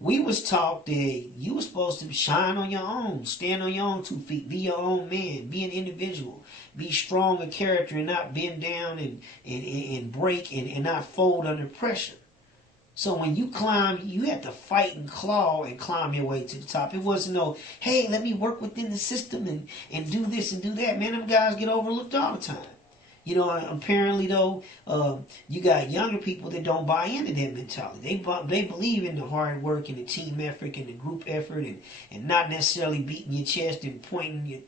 We was taught that you were supposed to shine on your own, stand on your own 2 feet, be your own man, be an individual, be strong in character and not bend down and break and not fold under pressure. So when you climb, you had to fight and claw and climb your way to the top. It wasn't no, hey, let me work within the system and do this and do that. Man, them guys get overlooked all the time. You know, apparently though, you got younger people that don't buy into that mentality. They believe in the hard work and the team effort and the group effort and not necessarily beating your chest and pointing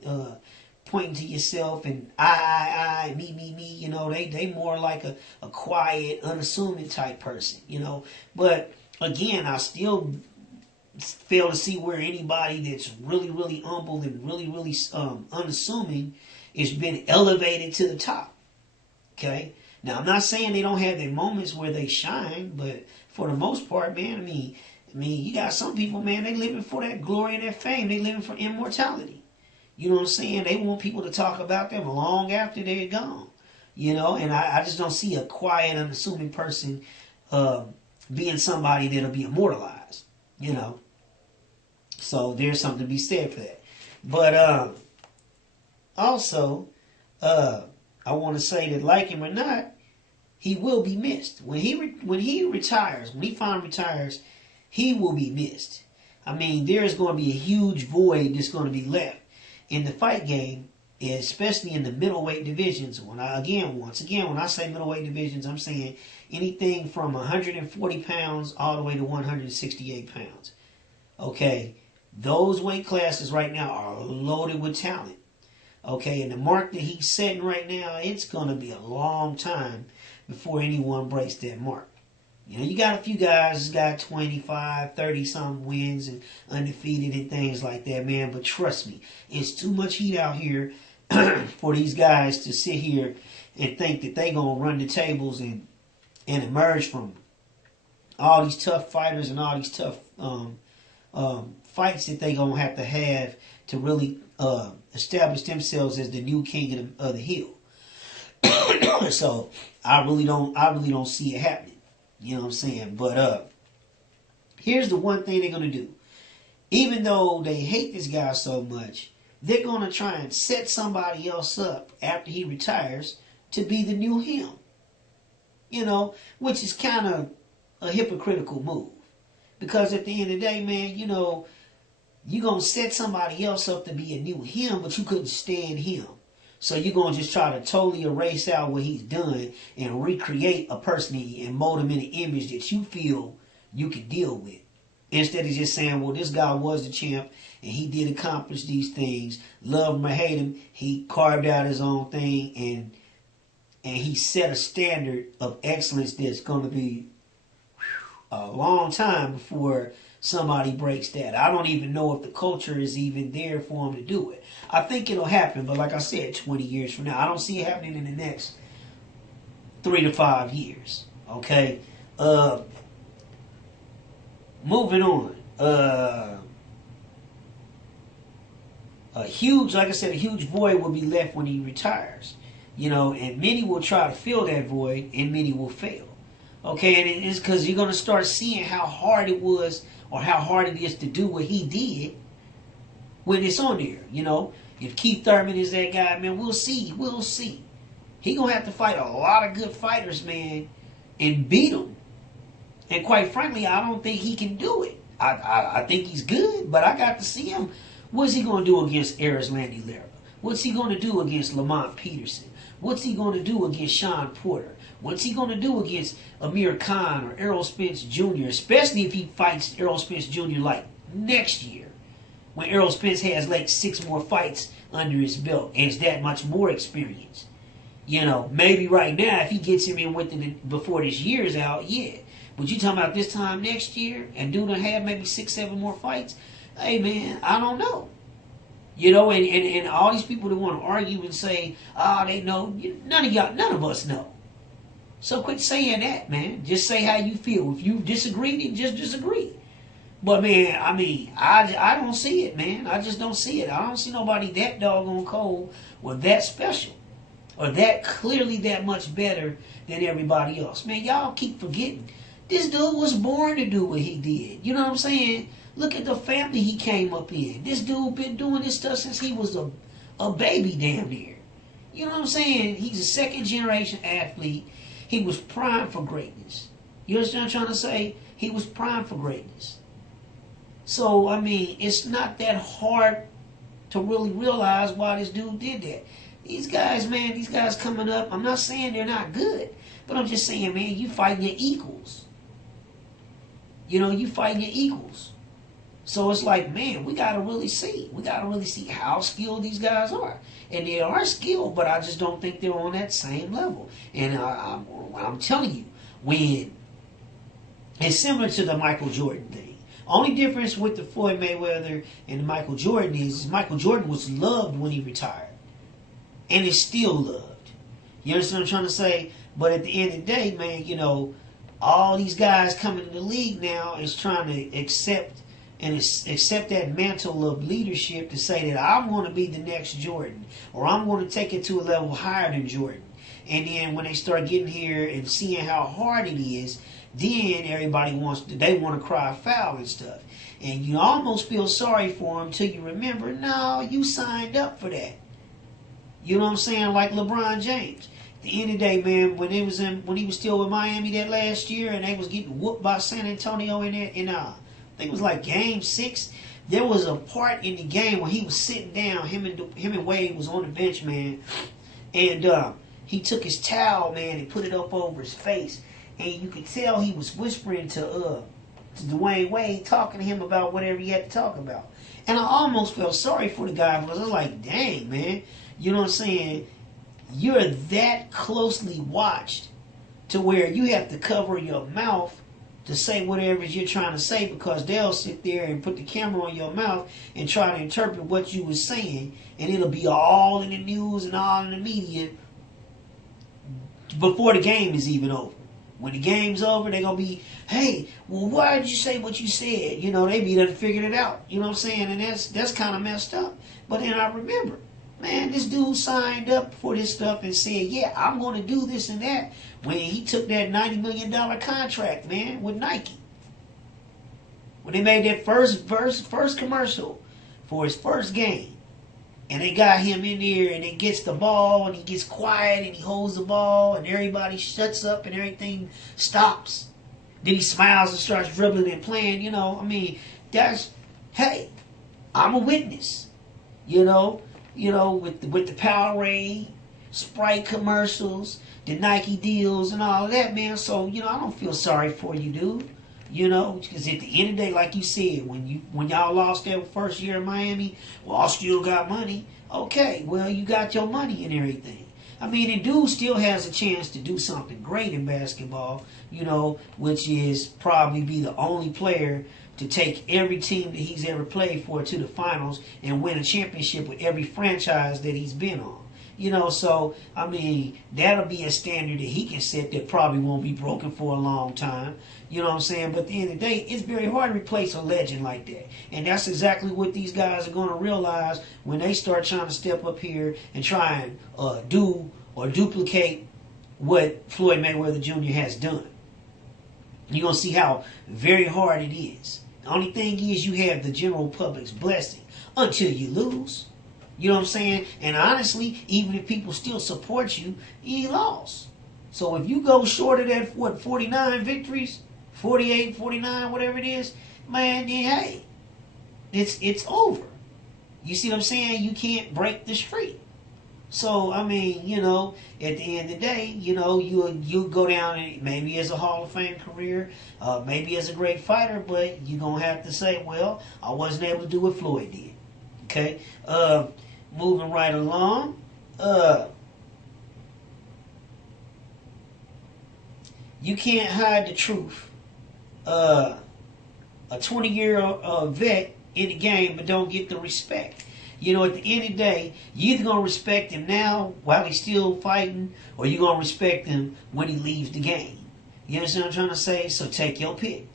to yourself and I, me. You know, they more like a quiet, unassuming type person. You know, but again, I still fail to see where anybody that's really, really humble and really, really unassuming has been elevated to the top. Okay? Now, I'm not saying they don't have their moments where they shine, but for the most part, man, I mean, you got some people, man, they living for that glory and that fame. They living for immortality. You know what I'm saying? They want people to talk about them long after they're gone. You know, and I just don't see a quiet, unassuming person being somebody that'll be immortalized. You know? So there's something to be said for that. But also, I want to say that, like him or not, he will be missed. When he retires, when he finally retires, he will be missed. I mean, there is going to be a huge void that's going to be left in the fight game, especially in the middleweight divisions. Once again, when I say middleweight divisions, I'm saying anything from 140 pounds all the way to 168 pounds. Okay, those weight classes right now are loaded with talent. Okay, and the mark that he's setting right now, it's going to be a long time before anyone breaks that mark. You know, you got a few guys that's got 25, 30-something wins and undefeated and things like that, man. But trust me, it's too much heat out here for these guys to sit here and think that they going to run the tables and emerge from all these tough fighters and all these tough fights that they going to have to really establish themselves as the new king of the hill. So I really don't see it happening. You know what I'm saying? But here's the one thing they're gonna do. Even though they hate this guy so much, they're gonna try and set somebody else up after he retires to be the new him. You know, which is kind of a hypocritical move. Because at the end of the day, man, you know, you're going to set somebody else up to be a new him, but you couldn't stand him. So you're going to just try to totally erase out what he's done and recreate a person and mold him in an image that you feel you can deal with. Instead of just saying, well, this guy was the champ and he did accomplish these things. Love him or hate him, he carved out his own thing and he set a standard of excellence that's going to be a long time before somebody breaks that. I don't even know if the culture is even there for him to do it. I think it'll happen, but like I said, 20 years from now, I don't see it happening in the next 3 to 5 years. Okay? Moving on. A huge void will be left when he retires. You know, and many will try to fill that void, and many will fail. Okay, and it's because you're going to start seeing how hard it was or how hard it is to do what he did when it's on there. You know, if Keith Thurman is that guy, man, we'll see. We'll see. He going to have to fight a lot of good fighters, man, and beat them. And quite frankly, I don't think he can do it. I think he's good, but I got to see him. What's he going to do against Erislandy Lara? What's he going to do against Lamont Peterson? What's he going to do against Sean Porter? What's he going to do against Amir Khan or Errol Spence Jr., especially if he fights Errol Spence Jr. like next year, when Errol Spence has like 6 more fights under his belt and is that much more experienced. You know, maybe right now, if he gets him in before this year's out, yeah. But you talking about this time next year and dude will have maybe 6, 7 more fights? Hey, man, I don't know. You know, and all these people that want to argue and say, they know, none of us know. So quit saying that, man. Just say how you feel. If you disagree, then just disagree. But, man, I mean, I don't see it, man. I just don't see it. I don't see nobody that doggone cold or that special or that clearly that much better than everybody else. Man, y'all keep forgetting This dude was born to do what he did. You know what I'm saying? Look at the family he came up in. This dude been doing this stuff since he was a baby damn near. You know what I'm saying? He's a second generation athlete. He was primed for greatness. You understand what I'm trying to say? He was primed for greatness. So, I mean, it's not that hard to really realize why this dude did that. These guys, man, these guys coming up, I'm not saying they're not good, but I'm just saying, man, you fighting your equals. You know, you fighting your equals. So it's like, man, we got to really see. We got to really see how skilled these guys are. And they are skilled, but I just don't think they're on that same level. And I'm telling you, when it's similar to the Michael Jordan thing. Only difference with the Floyd Mayweather and the Michael Jordan is Michael Jordan was loved when he retired. And is still loved. You understand what I'm trying to say? But at the end of the day, man, you know, all these guys coming in the league now is trying to accept that mantle of leadership to say that I'm going to be the next Jordan, or I'm going to take it to a level higher than Jordan. And then when they start getting here and seeing how hard it is, then everybody want to cry foul and stuff. And you almost feel sorry for them until you remember, no, you signed up for that. You know what I'm saying? Like LeBron James. At the end of the day, man, when he was still with Miami that last year and they was getting whooped by San Antonio I think it was like Game 6. There was a part in the game when he was sitting down. Him and Wade was on the bench, man, and he took his towel, man, and put it up over his face, and you could tell he was whispering to Dwayne Wade, talking to him about whatever he had to talk about. And I almost felt sorry for the guy because I was like, dang, man, you know what I'm saying? You're that closely watched to where you have to cover your mouth to say whatever you're trying to say, because they'll sit there and put the camera on your mouth and try to interpret what you were saying, and it'll be all in the news and all in the media before the game is even over. When the game's over, they're going to be, hey, well, why did you say what you said? You know, they be done figured it out. You know what I'm saying? And that's kind of messed up. But then I remember, man, this dude signed up for this stuff and said, yeah, I'm going to do this and that, when he took that $90 million contract, man, with Nike. When they made that first commercial for his first game, and they got him in there, and he gets the ball, and he gets quiet, and he holds the ball, and everybody shuts up, and everything stops. Then he smiles and starts dribbling and playing, you know. I mean, that's, hey, I'm a witness, you know, with the Powerade, Sprite commercials, the Nike deals, and all of that, man. So, you know, I don't feel sorry for you, dude. You know, because at the end of the day, like you said, when y'all lost that first year in Miami, well, I still got money. Okay, well, you got your money and everything. I mean, the dude still has a chance to do something great in basketball, you know, which is probably be the only player to take every team that he's ever played for to the finals and win a championship with every franchise that he's been on. You know, so, I mean, that'll be a standard that he can set that probably won't be broken for a long time. You know what I'm saying? But at the end of the day, it's very hard to replace a legend like that. And that's exactly what these guys are going to realize when they start trying to step up here and try and do or duplicate what Floyd Mayweather Jr. has done. You're going to see how very hard it is. The only thing is you have the general public's blessing until you lose. You know what I'm saying? And honestly, even if people still support you, you lost. So if you go short of that, 49 victories, 48, 49, whatever it is, man, then hey, it's over. You see what I'm saying? You can't break the streak. So, I mean, you know, at the end of the day, you know, you go down maybe as a Hall of Fame career, maybe as a great fighter, but you're going to have to say, well, I wasn't able to do what Floyd did. Okay? Moving right along. You can't hide the truth. A 20-year vet in the game but don't get the respect. You know, at the end of the day, you either going to respect him now while he's still fighting, or you're going to respect him when he leaves the game. You understand what I'm trying to say? So take your pick.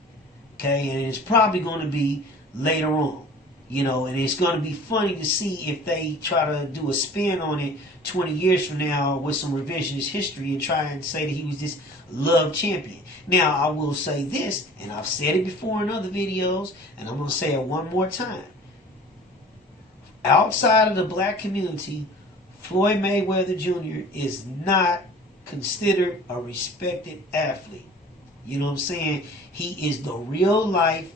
Okay? And it's probably going to be later on. You know, and it's going to be funny to see if they try to do a spin on it 20 years from now with some revisionist history and try and say that he was this love champion. Now, I will say this, and I've said it before in other videos, and I'm going to say it one more time. Outside of the black community, Floyd Mayweather Jr. is not considered a respected athlete. You know what I'm saying? He is the real life